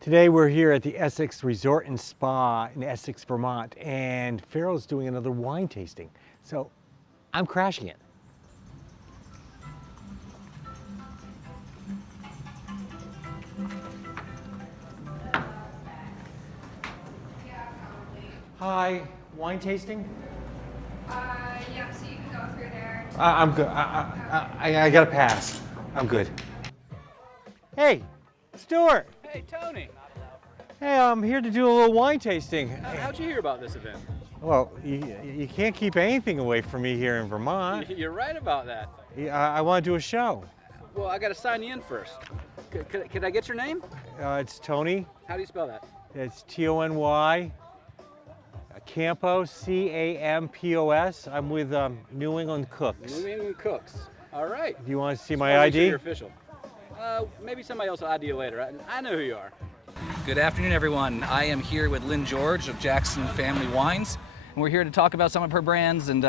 Today we're here at the Essex Resort and Spa in Essex, Vermont, and Farrell's doing another wine tasting. So I'm crashing it. Hi, wine tasting? Yeah, so you can go through there. I'm good. I got a pass. I'm good. Hey, Stuart. Hey, Tony. Hey, I'm here to do a little wine tasting. How'd you hear about this event? Well, you can't keep anything away from me here in Vermont. You're right about that. I want to do a show. Well, I got to sign you in first. Could I get your name? It's Tony. How do you spell that? It's Tony. Campos, Campos. I'm with New England Cooks. New England Cooks. All right. Do you want to see Just my wanna make sure ID? you're official. Maybe somebody else will ID you later. I know who you are. Good afternoon, everyone. I am here with Lynn George of Jackson Family Wines, and we're here to talk about some of her brands and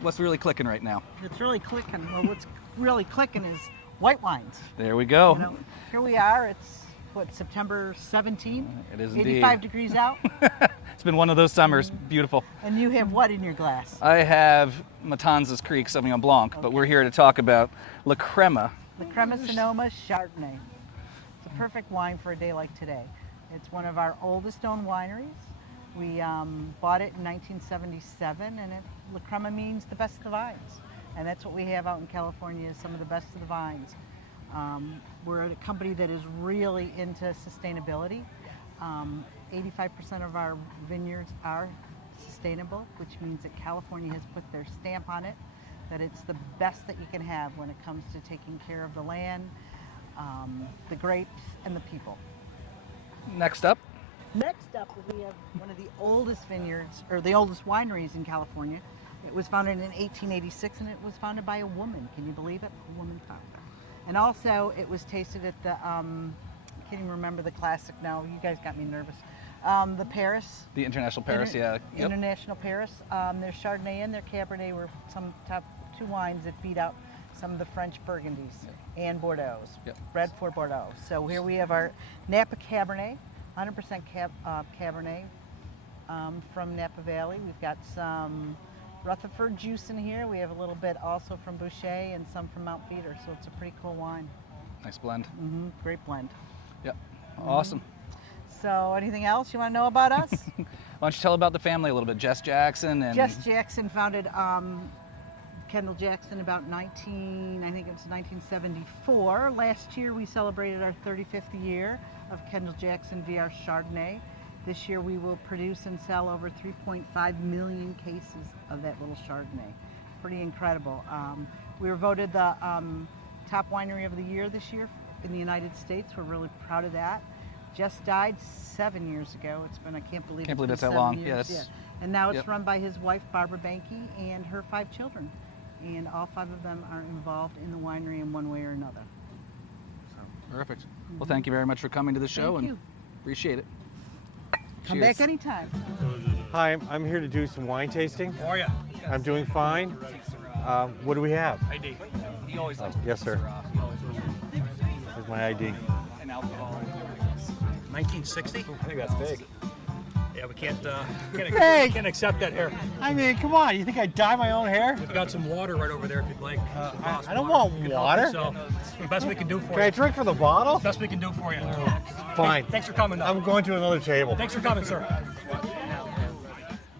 what's really clicking right now. It's really clicking. Well, what's really clicking is white wines. There we go. You know, here we are. It's September 17th. It is indeed. 85 degrees out. It's been one of those summers. Beautiful. And you have what in your glass? I have Matanzas Creek Sauvignon Blanc, but we're here to talk about La Crema. The Crema Sonoma Chardonnay. It's a perfect wine for a day like today. It's one of our oldest owned wineries. We bought it in 1977, and La Crema means the best of the vines. And that's what we have out in California, is some of the best of the vines. We're a company that is really into sustainability. 85% of our vineyards are sustainable, which means that California has put their stamp on it, that it's the best that you can have when it comes to taking care of the land, the grapes, and the people. Next up. Next up, we have one of the oldest vineyards, or the oldest wineries in California. It was founded in 1886, and it was founded by a woman. Can you believe it? A woman founder. And also, it was tasted at the, I can't even remember the classic now. You guys got me nervous. The Paris. The International Paris, yeah. Yep. International Paris. Their Chardonnay and their Cabernet were some top two wines that beat out some of the French Burgundies and Bordeaux. Yep. Bred for Bordeaux. So here we have our Napa Cabernet, 100% Cabernet from Napa Valley. We've got some Rutherford juice in here. We have a little bit also from Boucher and some from Mount Veeder. So it's a pretty cool wine. Nice blend. Great blend. Yep. Awesome. So anything else you want to know about us? Why don't you tell about the family a little bit? Jess Jackson and Jess Jackson founded Kendall Jackson about I think it was 1974. Last year we celebrated our 35th year of Kendall Jackson VR Chardonnay. This year we will produce and sell over 3.5 million cases of that little Chardonnay. Pretty incredible. We were voted the top winery of the year this year in the United States. We're really proud of that. Jess died 7 years ago. It's been, I can't believe it's that 7 long. years. Yeah, Yeah. And now it's run by his wife, Barbara Banke, and her 5 children. And all 5 of them are involved in the winery in one way or another. Perfect. Well, thank you very much for coming to the show. Thank and you. appreciate it. Come Cheers. back anytime. Hi, I'm here to do some wine tasting. How are you? I'm doing fine. What do we have? ID. He always likes Yes, sir. Here's my ID. an alcohol. 1960? I think that's fake. Yeah, we can't Fake! can't accept that here. I mean, come on. You think I dye my own hair? We've got some water right over there if you'd like. Some glass I don't water. want You can help water. yourself. It's the best we can do for Can I you. drink from the bottle? Best we can do for you. Fine. Thanks for coming. I'm going to another table. Thanks for coming, sir.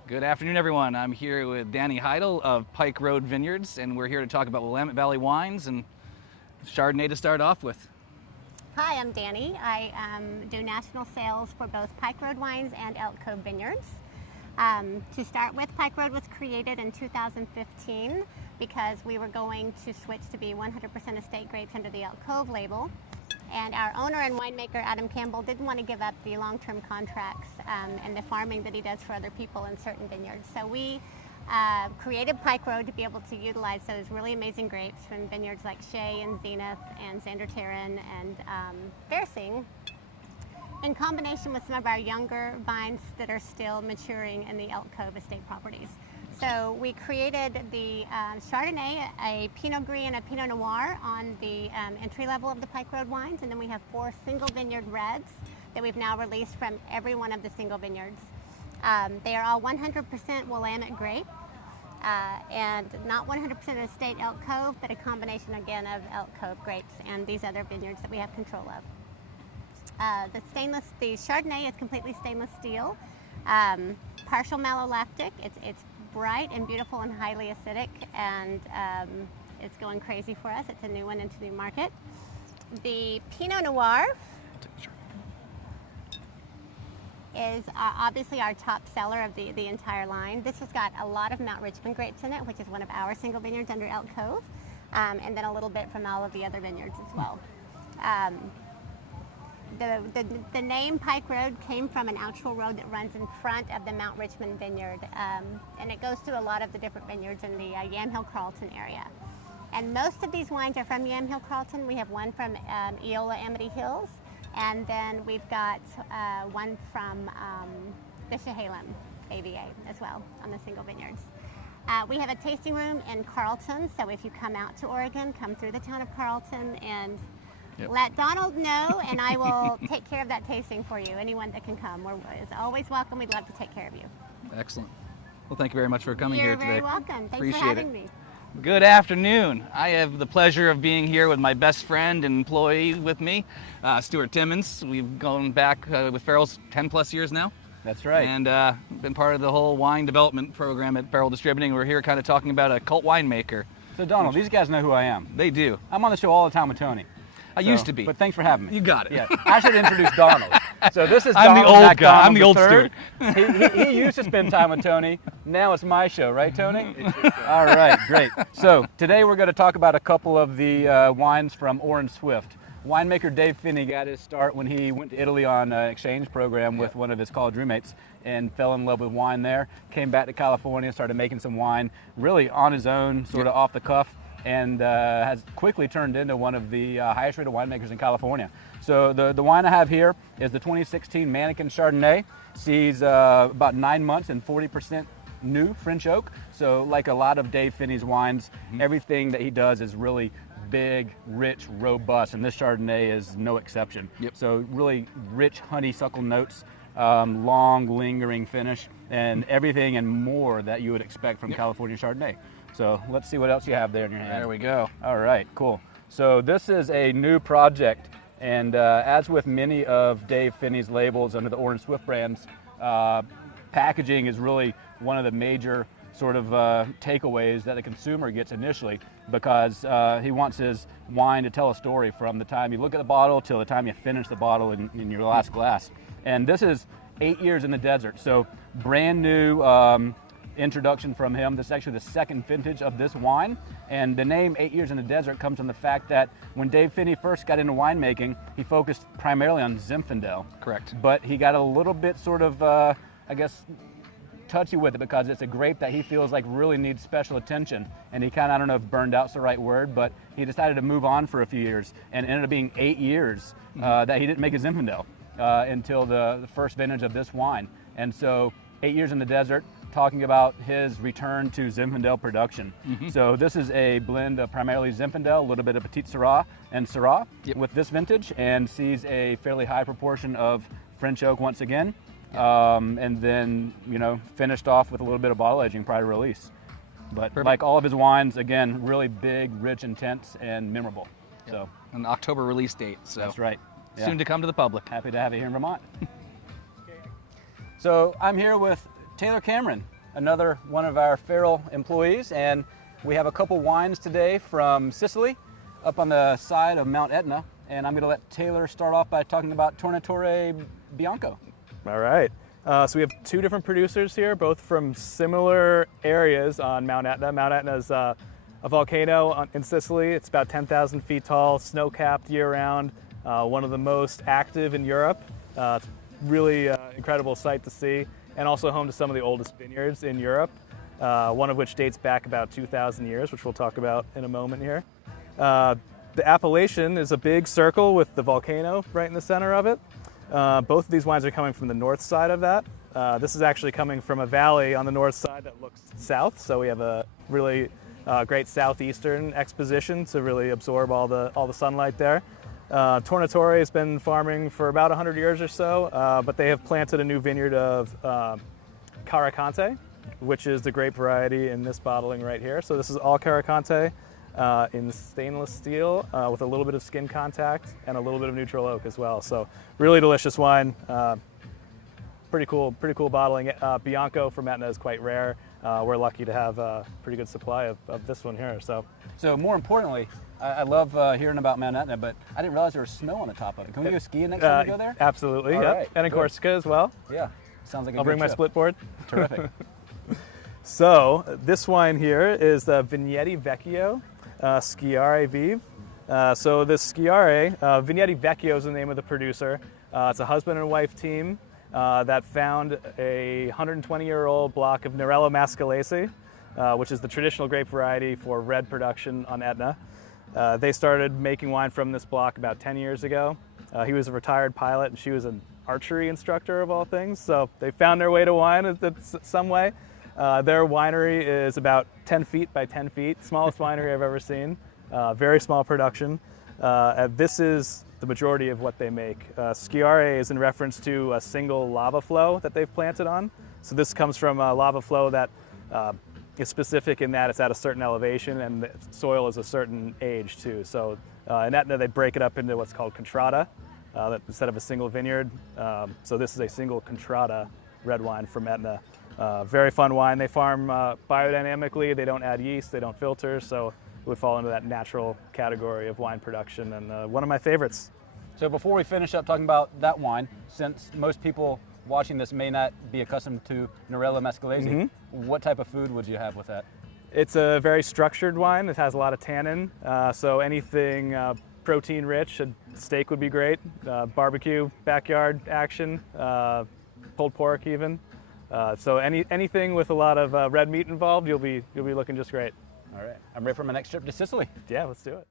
Good afternoon, everyone. I'm here with Danny Heidel of Pike Road Vineyards, and we're here to talk about Willamette Valley wines and Chardonnay to start off with. Hi, I'm Danny. I do national sales for both Pike Road Wines and Elk Cove Vineyards. To start with, Pike Road was created in 2015 because we were going to switch to be 100% estate grapes under the Elk Cove label. And our owner and winemaker, Adam Campbell, didn't want to give up the long-term contracts and the farming that he does for other people in certain vineyards. So we created Pike Road to be able to utilize those really amazing grapes from vineyards like Shea and Zenith and Xander Terran and Faircing, in combination with some of our younger vines that are still maturing in the Elk Cove estate properties. So we created the Chardonnay, a Pinot Gris, and a Pinot Noir on the entry level of the Pike Road wines, and then we have 4 single vineyard reds that we've now released from every one of the single vineyards. They are all 100% Willamette grape, and not 100% estate Elk Cove, but a combination again of Elk Cove grapes and these other vineyards that we have control of. The Chardonnay is completely stainless steel, partial malolactic. It's bright and beautiful and highly acidic, and it's going crazy for us. It's a new one into the market. The Pinot Noir is obviously our top seller of the entire line. This has got a lot of Mount Richmond grapes in it, which is one of our single vineyards under Elk Cove, and then a little bit from all of the other vineyards as well. The name Pike Road came from an actual road that runs in front of the Mount Richmond vineyard, and it goes through a lot of the different vineyards in the Yamhill Carlton area. And most of these wines are from Yamhill Carlton. We have one from Eola Amity Hills, and then we've got one from the Chehalem AVA as well on the single vineyards. We have a tasting room in Carlton, so if you come out to Oregon, come through the town of Carlton and let Donald know, and I will take care of that tasting for you. Anyone that can come, is always welcome. We'd love to take care of you. Excellent. Well, thank you very much for coming here today. You're very welcome. Thanks Appreciate for having it. me. Good afternoon. I have the pleasure of being here with my best friend and employee with me, Stuart Timmons. We've gone back with Farrell's 10 plus years now. That's right. And been part of the whole wine development program at Farrell Distributing. We're here kind of talking about a cult winemaker. So Donald, these guys know who I am. They do. I'm on the show all the time with Tony. I used to be. But thanks for having me. You got it. Yeah, I should introduce Donald. So this is I'm the Donald old guy. I'm the old McDonald Stuart. III. He used to spend time with Tony. Now it's my show, right, Tony? All right, great. So today we're going to talk about a couple of the wines from Orange Swift. Winemaker Dave Finney got his start when he went to Italy on an exchange program with one of his college roommates and fell in love with wine there. Came back to California, started making some wine really on his own, sort of off the cuff, and has quickly turned into one of the highest rated winemakers in California. So the wine I have here is the 2016 Mannequin Chardonnay. Sees about 9 months and 40% new French oak. So like a lot of Dave Finney's wines, everything that he does is really big, rich, robust, and this Chardonnay is no exception. So really rich honeysuckle notes, long, lingering finish, and everything and more that you would expect from California Chardonnay. So let's see what else you have there in your hand. There we go. All right, cool. So this is a new project, and as with many of Dave Finney's labels under the Orange Swift brands, packaging is really one of the major sort of takeaways that the consumer gets initially, because he wants his wine to tell a story from the time you look at the bottle till the time you finish the bottle in your last glass. And this is 8 years in the desert, so brand new introduction from him. This is actually the second vintage of this wine, and the name 8 Years in the Desert comes from the fact that when Dave Finney first got into winemaking, he focused primarily on Zinfandel. Correct. But he got a little bit sort of, I guess, touchy with it because it's a grape that he feels like really needs special attention, and he kind of, I don't know if burned out's the right word, but he decided to move on for a few years, and it ended up being 8 years that he didn't make a Zinfandel until the first vintage of this wine. And so 8 years in the desert, talking about his return to Zinfandel production. So this is a blend of primarily Zinfandel, a little bit of Petit Syrah and Syrah with this vintage, and sees a fairly high proportion of French oak once again, and then, you know, finished off with a little bit of bottle aging prior to release. But like all of his wines, again, really big, rich, intense, and memorable. So An October release date. So that's right. Soon to come to the public. Happy to have you here in Vermont. So I'm here with Taylor Cameron, another one of our Farrell employees, and we have a couple wines today from Sicily, up on the side of Mount Etna, and I'm going to let Taylor start off by talking about Tornatore Bianco. All right. So we have two different producers here, both from similar areas on Mount Etna. Mount Etna is a volcano in Sicily. It's about 10,000 feet tall, snow-capped year-round, one of the most active in Europe. It's really incredible sight to see, and also home to some of the oldest vineyards in Europe, one of which dates back about 2,000 years, which we'll talk about in a moment here. The appellation is a big circle with the volcano right in the center of it. Both of these wines are coming from the north side of that. This is actually coming from a valley on the north side that looks south, so we have a really great southeastern exposition to really absorb all the sunlight there. Tornatore has been farming for about 100 years or so, but they have planted a new vineyard of Caricante, which is the grape variety in this bottling right here. So this is all Caricante in stainless steel with a little bit of skin contact and a little bit of neutral oak as well. So really delicious wine. Pretty cool bottling. Bianco from Etna is quite rare. We're lucky to have a pretty good supply of this one here. So more importantly, I love hearing about Mount Etna, but I didn't realize there was snow on the top of it. Can we go skiing next time we go there? Absolutely, All yep. right, And in good. Corsica as well. Yeah, sounds like a I'll good bring my trip. split board. Terrific. So this wine here is the Vignetti Vecchio Schiare Vive. So this Schiare, Vignetti Vecchio is the name of the producer. It's a husband and wife team that found a 120-year-old block of Nerello Mascalese, which is the traditional grape variety for red production on Etna. They started making wine from this block about 10 years ago. He was a retired pilot and she was an archery instructor of all things, so they found their way to wine in some way. Their winery is about 10 feet by 10 feet, smallest winery I've ever seen, very small production. This is the majority of what they make. Schiare is in reference to a single lava flow that they've planted on. So this comes from a lava flow that is specific in that it's at a certain elevation and the soil is a certain age too. So in Etna they break it up into what's called contrada instead of a single vineyard. So this is a single contrada red wine from Etna. Very fun wine. They farm biodynamically. They don't add yeast. They don't filter. So it would fall into that natural category of wine production, and one of my favorites. So before we finish up talking about that wine, since most people watching this may not be accustomed to Nerello Mascalese, what type of food would you have with that? It's a very structured wine. It has a lot of tannin, so anything protein rich. A steak would be great. Barbecue, backyard action, pulled pork even. So anything with a lot of red meat involved, you'll be looking just great. All right, I'm ready for my next trip to Sicily. Yeah, let's do it.